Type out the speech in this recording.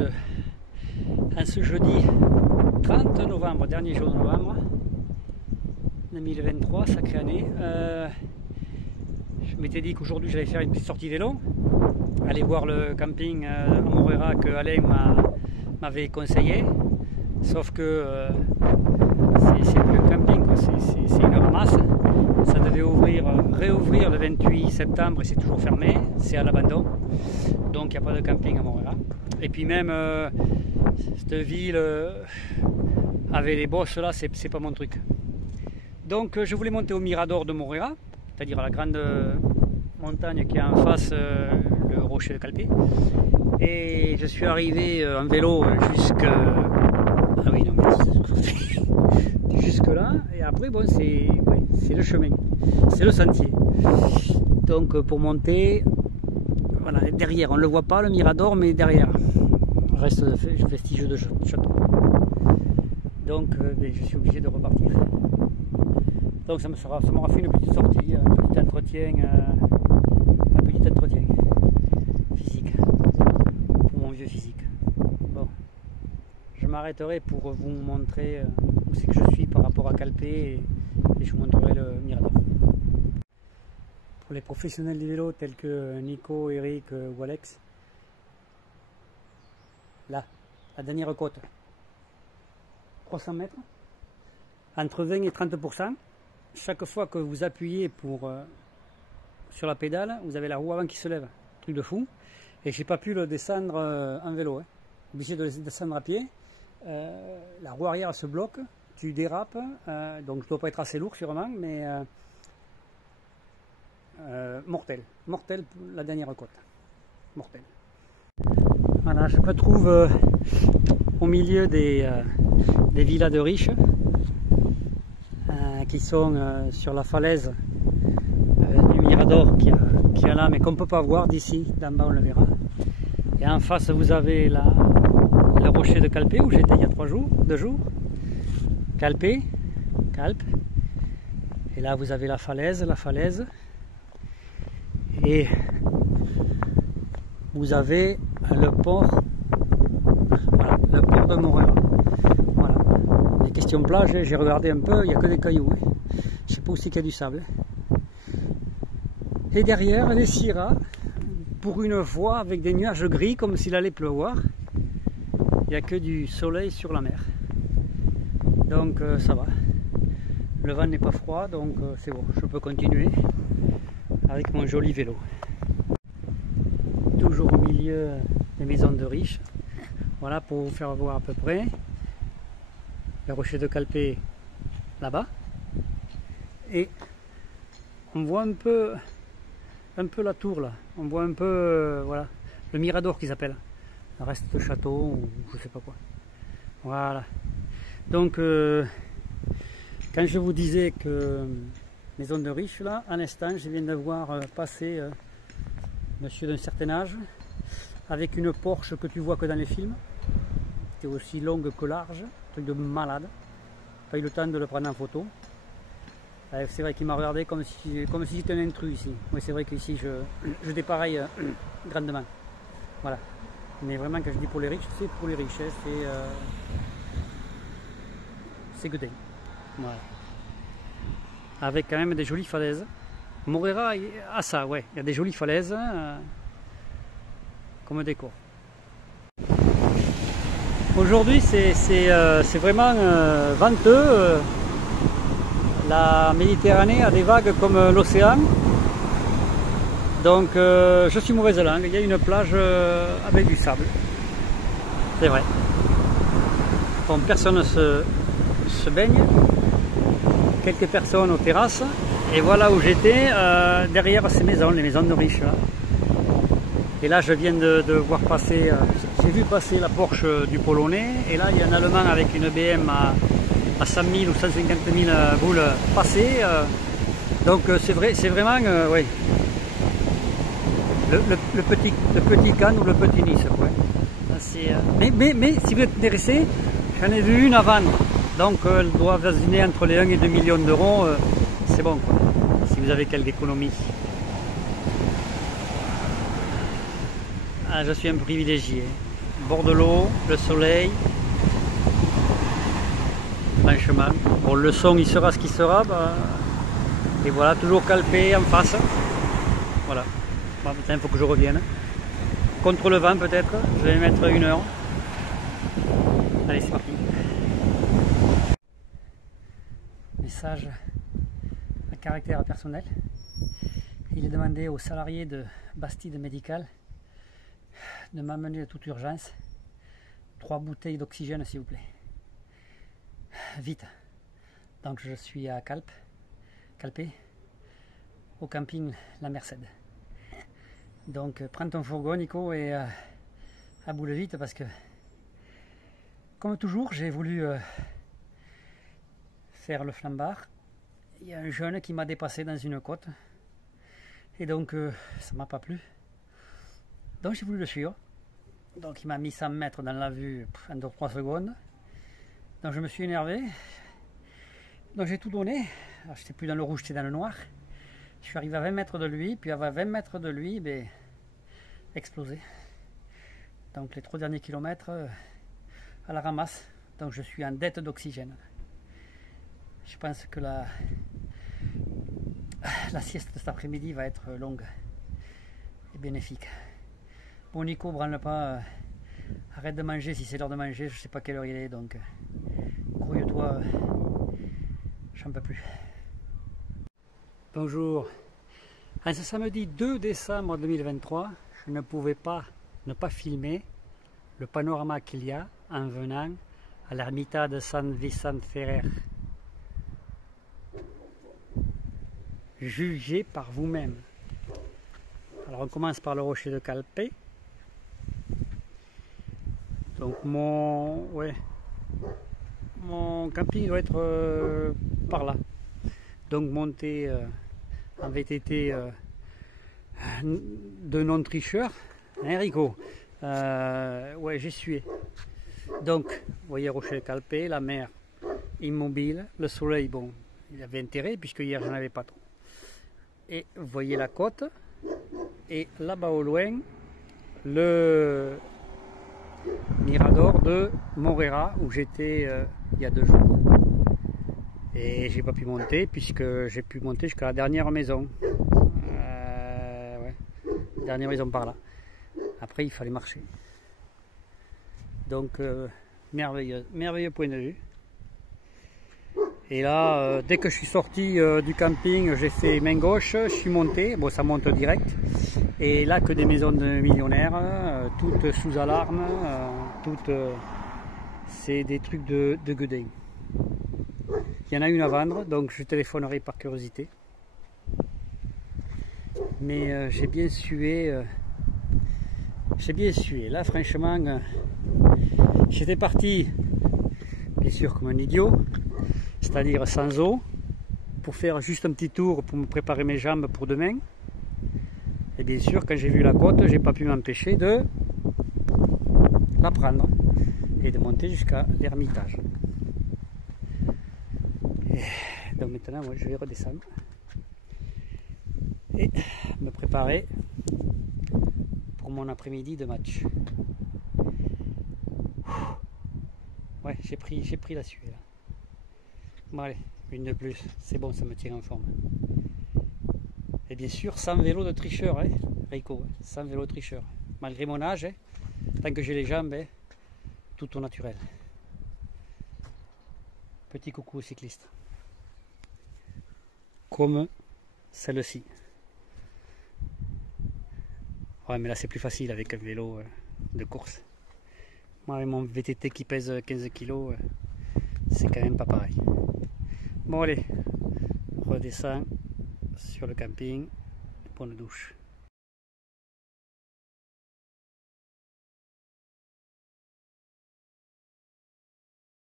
en ce jeudi 30 novembre, dernier jour de novembre 2023, sacrée année. Je m'étais dit qu'aujourd'hui j'allais faire une petite sortie vélo, aller voir le camping à Morera que Alain m'avait conseillé, sauf que c'est plus un camping, c'est une ramasse. Ça devait réouvrir le 28 septembre et c'est toujours fermé, c'est à l'abandon, donc il n'y a pas de camping à Morera. Et puis même cette ville avec les bosses là, c'est pas mon truc. Donc je voulais monter au Mirador de Morera, c'est-à-dire à la grande montagne qui est en face le rocher de Calpe. Et je suis arrivé en vélo jusque là, et après bon c'est le chemin, c'est le sentier. Donc pour monter, voilà, derrière, on ne le voit pas le Mirador, mais derrière reste vestigieux de château. Donc je suis obligé de repartir. Donc ça m'aura fait une petite sortie, un petit entretien physique pour mon vieux physique. Bon, je m'arrêterai pour vous montrer où c'est que je suis par rapport à Calpe et je vous montrerai le Mirador. Pour les professionnels du vélo tels que Nico, Eric ou Alex, là, la dernière côte, 300 mètres, entre 20 et 30%. Chaque fois que vous appuyez sur la pédale, vous avez la roue avant qui se lève, truc de fou. Et j'ai pas pu le descendre en vélo, hein. Obligé de le descendre à pied. La roue arrière se bloque, tu dérapes, donc je dois pas être assez lourd sûrement, mais mortel la dernière côte, mortel. Voilà, je me trouve au milieu des villas de riches qui sont sur la falaise du Mirador qui est là, mais qu'on ne peut pas voir d'ici, d'en bas on le verra. Et en face vous avez le rocher de Calpe où j'étais il y a 2 jours. Calpe. Et là vous avez la falaise. Et vous avez le port, voilà, le port de Morera. Voilà. Les questions plage, j'ai regardé un peu, il n'y a que des cailloux. Hein. Je ne sais pas où c'est qu'il y a du sable. Hein. Et derrière, les Syrahs, pour une fois, avec des nuages gris, comme s'il allait pleuvoir. Il n'y a que du soleil sur la mer. Donc ça va. Le vent n'est pas froid, donc c'est bon, je peux continuer avec mon joli vélo. Toujours au milieu des maisons de riches. Voilà pour vous faire voir à peu près. Le rocher de Calpe là-bas. Et on voit un peu la tour là. On voit un peu voilà, le Mirador qu'ils appellent. Le reste de château ou je sais pas quoi. Voilà. Donc quand je vous disais que maison de riches là, à l'instant je viens de voir passer monsieur d'un certain âge avec une Porsche que tu vois que dans les films. C'était aussi longue que large, truc de malade. Pas eu le temps de le prendre en photo. C'est vrai qu'il m'a regardé comme si j'étais un intrus ici. Oui, c'est vrai qu'ici je dépareille grandement. Voilà. Mais vraiment, quand je dis pour les riches, c'est pour les riches. Hein. C'est Godin. Voilà. Avec quand même des jolies falaises. Morera a ça, ouais. Il y a des jolies falaises comme décor. Aujourd'hui, c'est vraiment venteux. La Méditerranée a des vagues comme l'océan. Donc je suis mauvaise langue, il y a une plage avec du sable. C'est vrai. Bon, personne ne se baigne. Quelques personnes aux terrasses. Et voilà où j'étais, derrière ces maisons, les maisons de riches. Là. Et là je viens de voir passer, j'ai vu passer la Porsche du Polonais. Et là il y a un Allemand avec une BM à 100 000 ou 150 000 boules passées. Donc c'est vraiment, oui. Le petit Cannes ou le petit Nice. Ouais. Mais si vous êtes intéressé, j'en ai vu une à vendre. Donc elle doit voisiner entre les 1 et 2 millions d'euros. C'est bon, quoi, si vous avez quelque économie. Ah, je suis un privilégié. bord de l'eau, le soleil. Franchement, bon, le son il sera ce qu'il sera, bah, et voilà, toujours calpé en face. Voilà, bon, maintenant il faut que je revienne. Contre le vent peut-être, je vais mettre 1 heure. Allez, c'est parti. Message à caractère personnel. Il est demandé aux salariés de Bastide Médical de m'amener de toute urgence 3 bouteilles d'oxygène s'il vous plaît. Vite. Donc je suis à Calpé, au camping La Merced. Donc prends ton fourgon Nico et à boule vite parce que comme toujours j'ai voulu faire le flambard. Il y a un jeune qui m'a dépassé dans une côte et donc ça m'a pas plu. Donc j'ai voulu le suivre. Donc il m'a mis 100 mètres dans la vue en 2-3 secondes. Donc je me suis énervé. Donc j'ai tout donné. Alors j'étais plus dans le rouge, j'étais dans le noir. Je suis arrivé à 20 mètres de lui, puis à 20 mètres de lui, ben, explosé. Donc les 3 derniers kilomètres à la ramasse. Donc je suis en dette d'oxygène. Je pense que la sieste de cet après-midi va être longue et bénéfique. Bon Nico, branle pas, arrête de manger si c'est l'heure de manger, je sais pas quelle heure il est, donc grouille-toi, j'en peux plus. Bonjour, en ce samedi 2 décembre 2023, je ne pouvais pas ne pas filmer le panorama qu'il y a en venant à l'ermita de San Vicente Ferrer. Jugez par vous-même. Alors on commence par le rocher de Calpé. Donc mon camping doit être par là. Donc monter en VTT de non-tricheur. Hein Rico ouais, j'ai sué. Donc, vous voyez rocher de Calpé, la mer immobile, le soleil, bon, il avait intérêt puisque hier j'en avais pas trop. Et vous voyez la côte, et là-bas au loin, le mirador de Morera où j'étais il y a 2 jours. Et j'ai pas pu monter puisque j'ai pu monter jusqu'à la dernière maison. Ouais, dernière maison par là. Après il fallait marcher. Donc merveilleux point de vue. Et là, dès que je suis sorti du camping, j'ai fait main gauche, je suis monté, bon ça monte direct. Et là que des maisons de millionnaires, toutes sous alarme, toutes c'est des trucs de gueudin. Il y en a une à vendre, donc je téléphonerai par curiosité. Mais j'ai bien sué. Là franchement, j'étais parti, bien sûr comme un idiot, c'est-à-dire sans eau, pour faire juste un petit tour pour me préparer mes jambes pour demain. Et bien sûr, quand j'ai vu la côte, j'ai pas pu m'empêcher de la prendre et de monter jusqu'à l'Ermitage. Donc maintenant, moi, je vais redescendre et me préparer pour mon après-midi de match. Ouais, j'ai pris la suée là. Bon allez, une de plus, c'est bon, ça me tient en forme. Et bien sûr, sans vélo de tricheur, hein, Rico, sans vélo de tricheur. Malgré mon âge, hein, tant que j'ai les jambes, hein, tout au naturel. Petit coucou aux cyclistes. Comme celle-ci. Ouais, mais là c'est plus facile avec un vélo de course. Moi, avec mon VTT qui pèse 15 kg, c'est quand même pas pareil. Bon allez, redescends sur le camping, bonne douche.